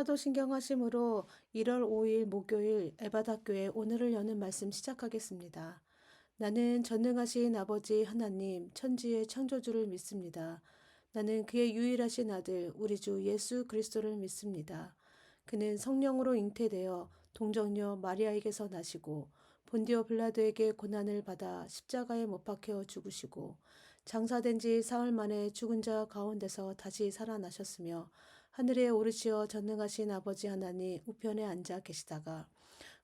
사도신경하심으로 1월 5일 목요일 에바다교회 오늘을 여는 말씀 시작하겠습니다. 나는 전능하신 아버지 하나님 천지의 창조주를 믿습니다. 나는 그의 유일하신 아들 우리 주 예수 그리스도를 믿습니다. 그는 성령으로 잉태되어 동정녀 마리아에게서 나시고 본디오 빌라도에게 고난을 받아 십자가에 못 박혀 죽으시고 장사된 지 사흘 만에 죽은 자 가운데서 다시 살아나셨으며 하늘에 오르시어 전능하신 아버지 하나님 우편에 앉아 계시다가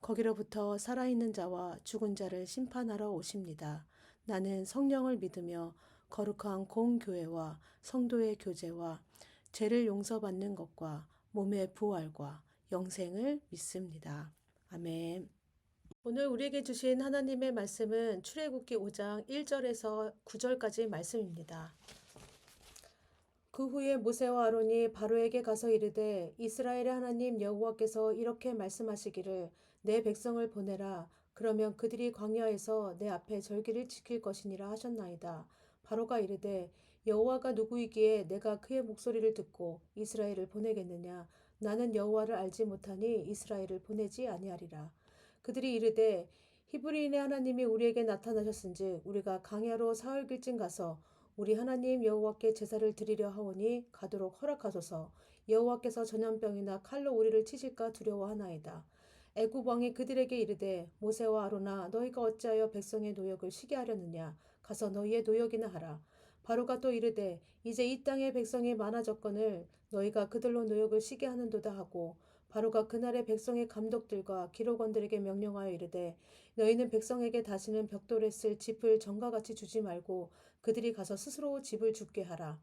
거기로부터 살아있는 자와 죽은 자를 심판하러 오십니다. 나는 성령을 믿으며 거룩한 공교회와 성도의 교제와 죄를 용서받는 것과 몸의 부활과 영생을 믿습니다. 아멘. 오늘 우리에게 주신 하나님의 말씀은 출애굽기 5장 1절에서 9절까지 말씀입니다. 그 후에 모세와 아론이 바로에게 가서 이르되 이스라엘의 하나님 여호와께서 이렇게 말씀하시기를 내 백성을 보내라. 그러면 그들이 광야에서 내 앞에 절기를 지킬 것이니라 하셨나이다. 바로가 이르되 여호와가 누구이기에 내가 그의 목소리를 듣고 이스라엘을 보내겠느냐. 나는 여호와를 알지 못하니 이스라엘을 보내지 아니하리라. 그들이 이르되 히브리인의 하나님이 우리에게 나타나셨은즉 우리가 광야로 사흘길쯤 가서 우리 하나님 여호와께 제사를 드리려 하오니 가도록 허락하소서. 여호와께서 전염병이나 칼로 우리를 치실까 두려워하나이다. 애굽 왕이 그들에게 이르되 모세와 아론아 너희가 어찌하여 백성의 노역을 쉬게 하려느냐. 가서 너희의 노역이나 하라. 바로가 또 이르되 이제 이 땅에 백성이 많아졌거늘 너희가 그들로 노역을 쉬게 하는도다 하고 바로가 그날의 백성의 감독들과 기록원들에게 명령하여 이르되 너희는 백성에게 다시는 벽돌에 쓸 짚을 전과 같이 주지 말고 그들이 가서 스스로 집을 줍게 하라.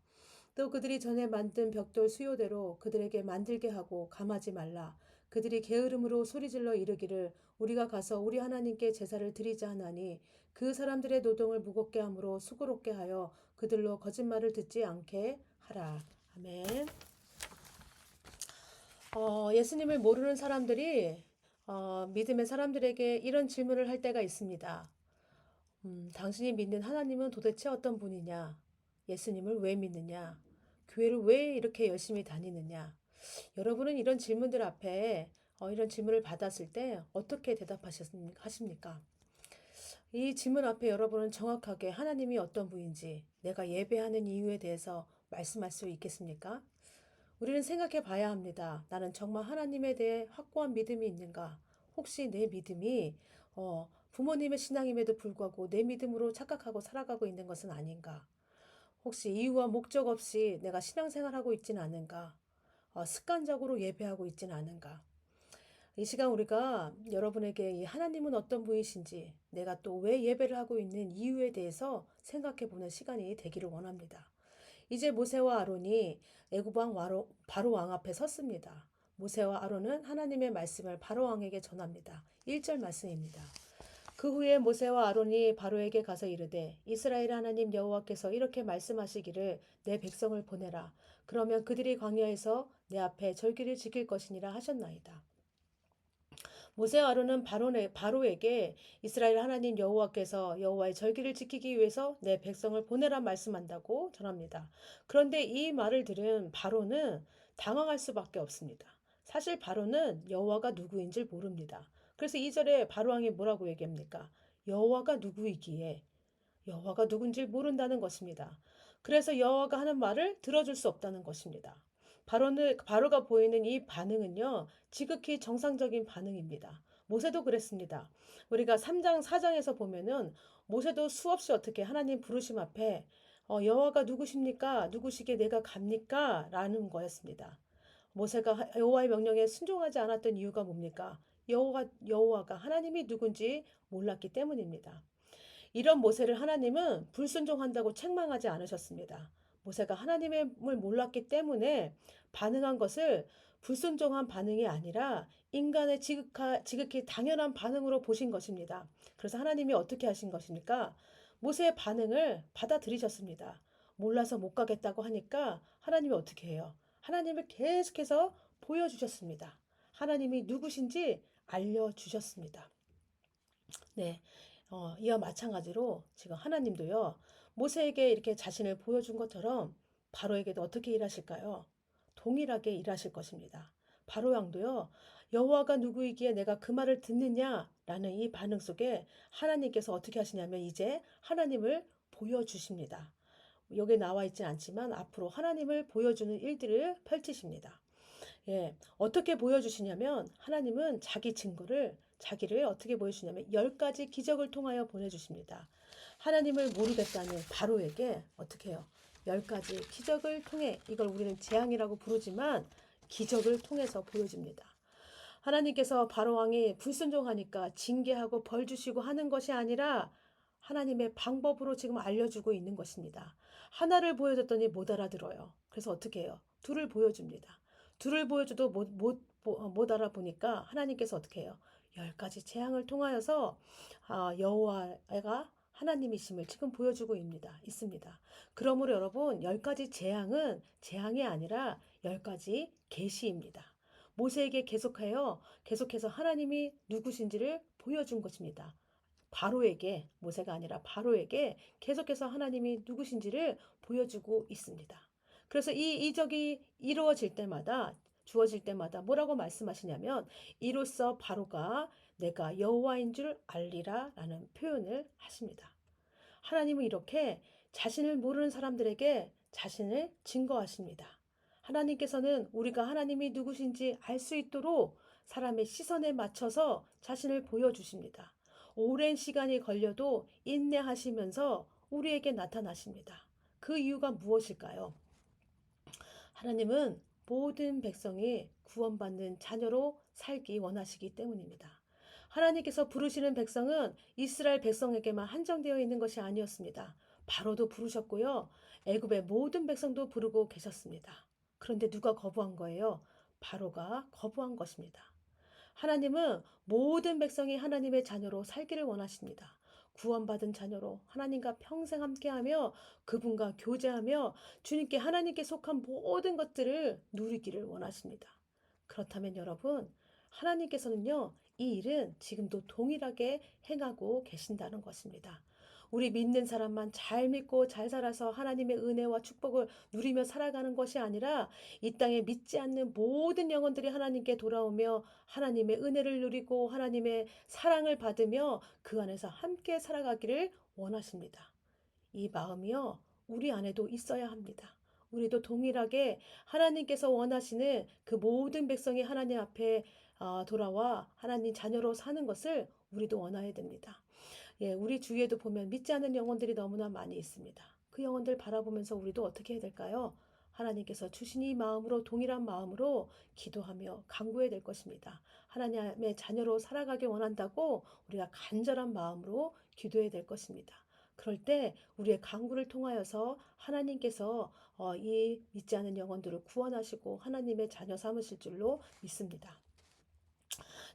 또 그들이 전에 만든 벽돌 수요대로 그들에게 만들게 하고 감하지 말라. 그들이 게으름으로 소리질러 이르기를 우리가 가서 우리 하나님께 제사를 드리자 하나니 그 사람들의 노동을 무겁게 함으로 수고롭게 하여 그들로 거짓말을 듣지 않게 하라. 아멘. 예수님을 모르는 사람들이 믿음의 사람들에게 이런 질문을 할 때가 있습니다. 당신이 믿는 하나님은 도대체 어떤 분이냐? 예수님을 왜 믿느냐? 교회를 왜 이렇게 열심히 다니느냐? 여러분은 이런 질문들 앞에 이런 질문을 받았을 때 어떻게 대답하십니까? 이 질문 앞에 여러분은 정확하게 하나님이 어떤 분인지 내가 예배하는 이유에 대해서 말씀할 수 있겠습니까? 우리는 생각해 봐야 합니다. 나는 정말 하나님에 대해 확고한 믿음이 있는가? 혹시 내 믿음이 부모님의 신앙임에도 불구하고 내 믿음으로 착각하고 살아가고 있는 것은 아닌가? 혹시 이유와 목적 없이 내가 신앙생활하고 있지는 않은가? 습관적으로 예배하고 있지는 않은가? 이 시간 우리가 여러분에게 이 하나님은 어떤 분이신지 내가 또 왜 예배를 하고 있는 이유에 대해서 생각해 보는 시간이 되기를 원합니다. 이제 모세와 아론이 애굽 왕 바로 왕 앞에 섰습니다. 모세와 아론은 하나님의 말씀을 바로 왕에게 전합니다. 1절 말씀입니다. 그 후에 모세와 아론이 바로에게 가서 이르되 이스라엘 하나님 여호와께서 이렇게 말씀하시기를 내 백성을 보내라. 그러면 그들이 광야에서 내 앞에 절기를 지킬 것이니라 하셨나이다. 모세와 아론은 바로에게 이스라엘 하나님 여호와께서 여호와의 절기를 지키기 위해서 내 백성을 보내라 말씀한다고 전합니다. 그런데 이 말을 들은 바로는 당황할 수밖에 없습니다. 사실 바로는 여호와가 누구인지 모릅니다. 그래서 2절에 바로 왕이 뭐라고 얘기합니까? 여호와가 누구이기에 여호와가 누군지 모른다는 것입니다. 그래서 여호와가 하는 말을 들어줄 수 없다는 것입니다. 바로가 보이는 이 반응은요, 지극히 정상적인 반응입니다. 모세도 그랬습니다. 우리가 3장, 4장에서 보면은 모세도 수없이 어떻게 하나님 부르심 앞에 여호와가 누구십니까? 누구시기에 내가 갑니까? 라는 거였습니다. 모세가 여호와의 명령에 순종하지 않았던 이유가 뭡니까? 여호와가 하나님이 누군지 몰랐기 때문입니다. 이런 모세를 하나님은 불순종한다고 책망하지 않으셨습니다. 모세가 하나님을 몰랐기 때문에 반응한 것을 불순종한 반응이 아니라 인간의 지극히 당연한 반응으로 보신 것입니다. 그래서 하나님이 어떻게 하신 것입니까? 모세의 반응을 받아들이셨습니다. 몰라서 못 가겠다고 하니까 하나님이 어떻게 해요? 하나님을 계속해서 보여주셨습니다. 하나님이 누구신지 알려주셨습니다. 네. 이와 마찬가지로 지금 하나님도요, 모세에게 이렇게 자신을 보여준 것처럼 바로에게도 어떻게 일하실까요? 동일하게 일하실 것입니다. 바로 왕도요. 여호와가 누구이기에 내가 그 말을 듣느냐라는 이 반응 속에 하나님께서 어떻게 하시냐면 이제 하나님을 보여주십니다. 여기 나와 있진 않지만 앞으로 하나님을 보여주는 일들을 펼치십니다. 예, 어떻게 보여주시냐면 하나님은 자기를 어떻게 보여주시냐면 10가지 기적을 통하여 보내주십니다. 하나님을 모르겠다는 바로에게 어떻게 해요? 10가지 기적을 통해 이걸 우리는 재앙이라고 부르지만 기적을 통해서 보여줍니다. 하나님께서 바로 왕이 불순종하니까 징계하고 벌 주시고 하는 것이 아니라 하나님의 방법으로 지금 알려주고 있는 것입니다. 하나를 보여줬더니 못 알아들어요. 그래서 어떻게 해요? 둘을 보여줍니다. 둘을 보여줘도 못 알아보니까 하나님께서 어떻게 해요? 10가지 재앙을 통하여서 여호와가 하나님이심을 지금 보여주고 있습니다. 그러므로 여러분 10가지 재앙은 재앙이 아니라 10가지 계시입니다. 모세에게 계속해서 하나님이 누구신지를 보여준 것입니다. 모세가 아니라 바로에게 계속해서 하나님이 누구신지를 보여주고 있습니다. 그래서 이 이적이 주어질 때마다 뭐라고 말씀하시냐면 이로써 바로가 내가 여호와인 줄 알리라 라는 표현을 하십니다. 하나님은 이렇게 자신을 모르는 사람들에게 자신을 증거하십니다. 하나님께서는 우리가 하나님이 누구신지 알 수 있도록 사람의 시선에 맞춰서 자신을 보여주십니다. 오랜 시간이 걸려도 인내하시면서 우리에게 나타나십니다. 그 이유가 무엇일까요? 하나님은 모든 백성이 구원받는 자녀로 살기 원하시기 때문입니다. 하나님께서 부르시는 백성은 이스라엘 백성에게만 한정되어 있는 것이 아니었습니다. 바로도 부르셨고요. 애굽의 모든 백성도 부르고 계셨습니다. 그런데 누가 거부한 거예요? 바로가 거부한 것입니다. 하나님은 모든 백성이 하나님의 자녀로 살기를 원하십니다. 구원받은 자녀로 하나님과 평생 함께하며 그분과 교제하며 주님께 하나님께 속한 모든 것들을 누리기를 원하십니다. 그렇다면 여러분, 하나님께서는요, 이 일은 지금도 동일하게 행하고 계신다는 것입니다. 우리 믿는 사람만 잘 믿고 잘 살아서 하나님의 은혜와 축복을 누리며 살아가는 것이 아니라 이 땅에 믿지 않는 모든 영혼들이 하나님께 돌아오며 하나님의 은혜를 누리고 하나님의 사랑을 받으며 그 안에서 함께 살아가기를 원하십니다. 이 마음이요, 우리 안에도 있어야 합니다. 우리도 동일하게 하나님께서 원하시는 그 모든 백성이 하나님 앞에 돌아와 하나님 자녀로 사는 것을 우리도 원해야 됩니다. 예, 우리 주위에도 보면 믿지 않는 영혼들이 너무나 많이 있습니다. 그 영혼들 바라보면서 우리도 어떻게 해야 될까요? 하나님께서 주신 이 마음으로 동일한 마음으로 기도하며 간구해야 될 것입니다. 하나님의 자녀로 살아가길 원한다고 우리가 간절한 마음으로 기도해야 될 것입니다. 그럴 때 우리의 간구를 통하여서 하나님께서 이 믿지 않는 영혼들을 구원하시고 하나님의 자녀 삼으실 줄로 믿습니다.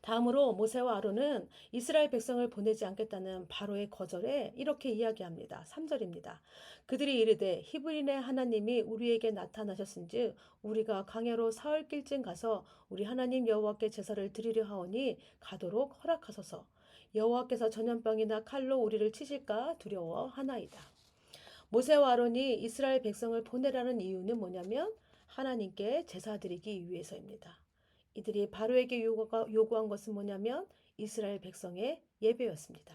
다음으로 모세와 아론은 이스라엘 백성을 보내지 않겠다는 바로의 거절에 이렇게 이야기합니다. 3절입니다. 그들이 이르되 히브리네 하나님이 우리에게 나타나셨은즉 우리가 광야로 사흘 길쯤 가서 우리 하나님 여호와께 제사를 드리려 하오니 가도록 허락하소서. 여호와께서 전염병이나 칼로 우리를 치실까 두려워하나이다. 모세와 아론이 이스라엘 백성을 보내라는 이유는 뭐냐면 하나님께 제사 드리기 위해서입니다. 이들이 바로에게 요구한 것은 뭐냐면 이스라엘 백성의 예배였습니다.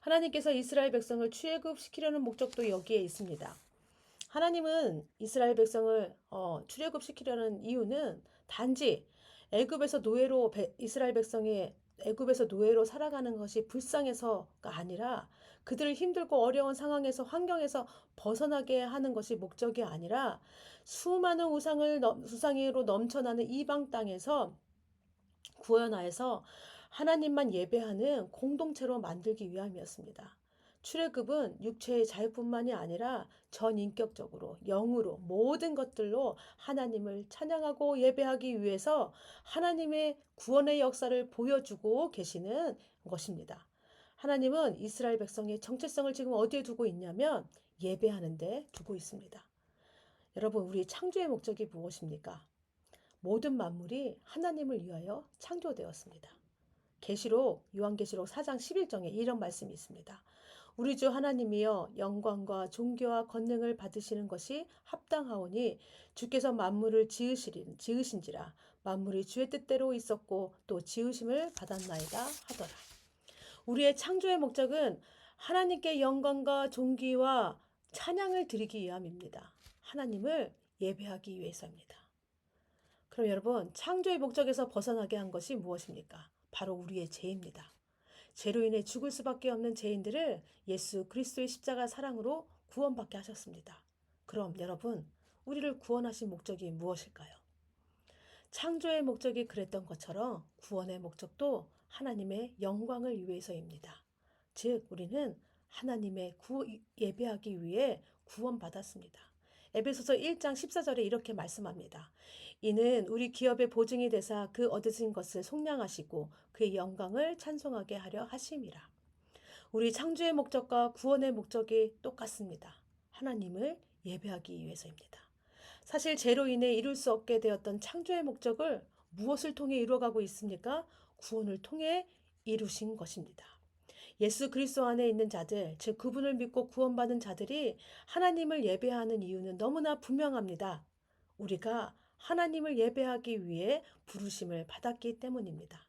하나님께서 이스라엘 백성을 출애굽시키려는 목적도 여기에 있습니다. 하나님은 이스라엘 백성을 출애굽시키려는 이유는 단지 이스라엘 백성이 애굽에서 노예로 살아가는 것이 불쌍해서가 아니라 그들을 힘들고 어려운 상황에서 환경에서 벗어나게 하는 것이 목적이 아니라 수많은 우상으로 넘쳐나는 이방 땅에서 구원하여서 하나님만 예배하는 공동체로 만들기 위함이었습니다. 출애굽은 육체의 자유뿐만이 아니라 전인격적으로 영으로 모든 것들로 하나님을 찬양하고 예배하기 위해서 하나님의 구원의 역사를 보여주고 계시는 것입니다. 하나님은 이스라엘 백성의 정체성을 지금 어디에 두고 있냐면 예배하는 데 두고 있습니다. 여러분, 우리 창조의 목적이 무엇입니까? 모든 만물이 하나님을 위하여 창조되었습니다. 요한계시록 4장 11절에 이런 말씀이 있습니다. 우리 주 하나님이여 영광과 존귀와 권능을 받으시는 것이 합당하오니 주께서 만물을 지으신지라 만물이 주의 뜻대로 있었고 또 지으심을 받았나이다 하더라. 우리의 창조의 목적은 하나님께 영광과 존귀와 찬양을 드리기 위함입니다. 하나님을 예배하기 위해서입니다. 그럼 여러분, 창조의 목적에서 벗어나게 한 것이 무엇입니까? 바로 우리의 죄입니다. 죄로 인해 죽을 수밖에 없는 죄인들을 예수 그리스도의 십자가 사랑으로 구원받게 하셨습니다. 그럼 여러분, 우리를 구원하신 목적이 무엇일까요? 창조의 목적이 그랬던 것처럼 구원의 목적도 하나님의 영광을 위해서입니다. 즉, 우리는 하나님의 예배하기 위해 구원받았습니다. 에베소서 1장 14절에 이렇게 말씀합니다. 이는 우리 기업의 보증이 되사 그 얻으신 것을 속량하시고 그의 영광을 찬송하게 하려 하심이라. 우리 창조의 목적과 구원의 목적이 똑같습니다. 하나님을 예배하기 위해서입니다. 사실 죄로 인해 이룰 수 없게 되었던 창조의 목적을 무엇을 통해 이루어가고 있습니까? 구원을 통해 이루신 것입니다. 예수 그리스도 안에 있는 자들, 즉 그분을 믿고 구원받은 자들이 하나님을 예배하는 이유는 너무나 분명합니다. 우리가 하나님을 예배하기 위해 부르심을 받았기 때문입니다.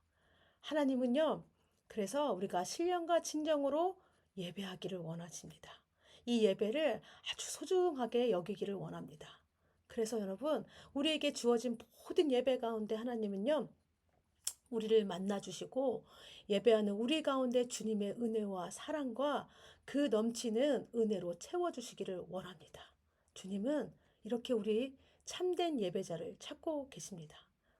하나님은요, 그래서 우리가 신령과 진정으로 예배하기를 원하십니다. 이 예배를 아주 소중하게 여기기를 원합니다. 그래서 여러분, 우리에게 주어진 모든 예배 가운데 하나님은요, 우리를 만나주시고 예배하는 우리 가운데 주님의 은혜와 사랑과 그 넘치는 은혜로 채워주시기를 원합니다. 주님은 이렇게 우리 참된 예배자를 찾고 계십니다.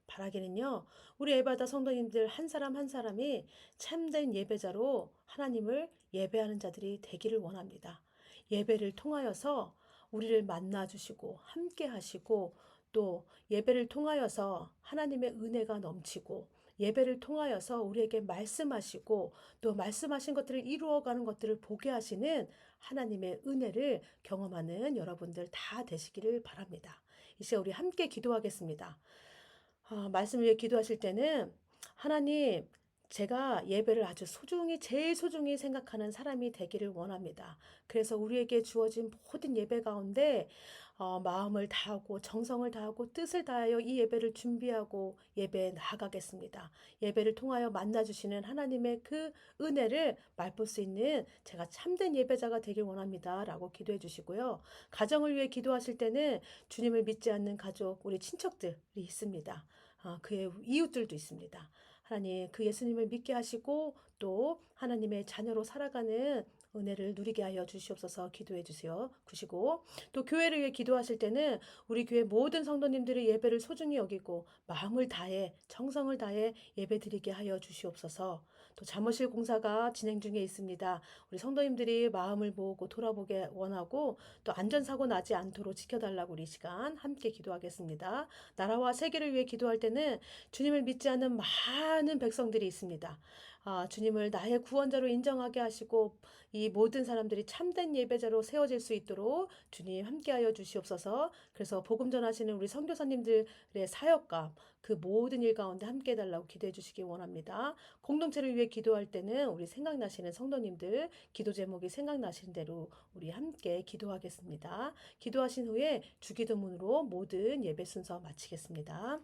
바라기는요, 우리 에바다 성도님들 한 사람 한 사람이 참된 예배자로 하나님을 예배하는 자들이 되기를 원합니다. 예배를 통하여서 우리를 만나주시고 함께 하시고 또 예배를 통하여서 하나님의 은혜가 넘치고 예배를 통하여서 우리에게 말씀하시고 또 말씀하신 것들을 이루어가는 것들을 보게 하시는 하나님의 은혜를 경험하는 여러분들 다 되시기를 바랍니다. 이 시간 우리 함께 기도하겠습니다. 말씀 위에 기도하실 때는 하나님, 제가 예배를 아주 제일 소중히 생각하는 사람이 되기를 원합니다. 그래서 우리에게 주어진 모든 예배 가운데 마음을 다하고 정성을 다하고 뜻을 다하여 이 예배를 준비하고 예배에 나아가겠습니다. 예배를 통하여 만나주시는 하나님의 그 은혜를 맛볼 수 있는 제가 참된 예배자가 되길 원합니다. 라고 기도해 주시고요. 가정을 위해 기도하실 때는 주님을 믿지 않는 가족, 우리 친척들이 있습니다. 그의 이웃들도 있습니다. 하나님, 그 예수님을 믿게 하시고 또 하나님의 자녀로 살아가는 은혜를 누리게 하여 주시옵소서. 기도해 주세요. 구시고 또 교회를 위해 기도하실 때는 우리 교회 모든 성도님들의 예배를 소중히 여기고 마음을 다해 정성을 다해 예배 드리게 하여 주시옵소서. 또 잠옷실 공사가 진행 중에 있습니다. 우리 성도님들이 마음을 모으고 돌아보게 원하고 또 안전사고 나지 않도록 지켜달라고 우리 시간 함께 기도하겠습니다. 나라와 세계를 위해 기도할 때는 주님을 믿지 않는 많은 백성들이 있습니다. 주님을 나의 구원자로 인정하게 하시고 이 모든 사람들이 참된 예배자로 세워질 수 있도록 주님 함께하여 주시옵소서. 그래서 복음 전하시는 우리 선교사님들의 사역과 그 모든 일 가운데 함께 해달라고 기도해 주시기 원합니다. 공동체를 위해 기도할 때는 우리 생각나시는 성도님들 기도 제목이 생각나시는 대로 우리 함께 기도하겠습니다. 기도하신 후에 주기도문으로 모든 예배 순서 마치겠습니다.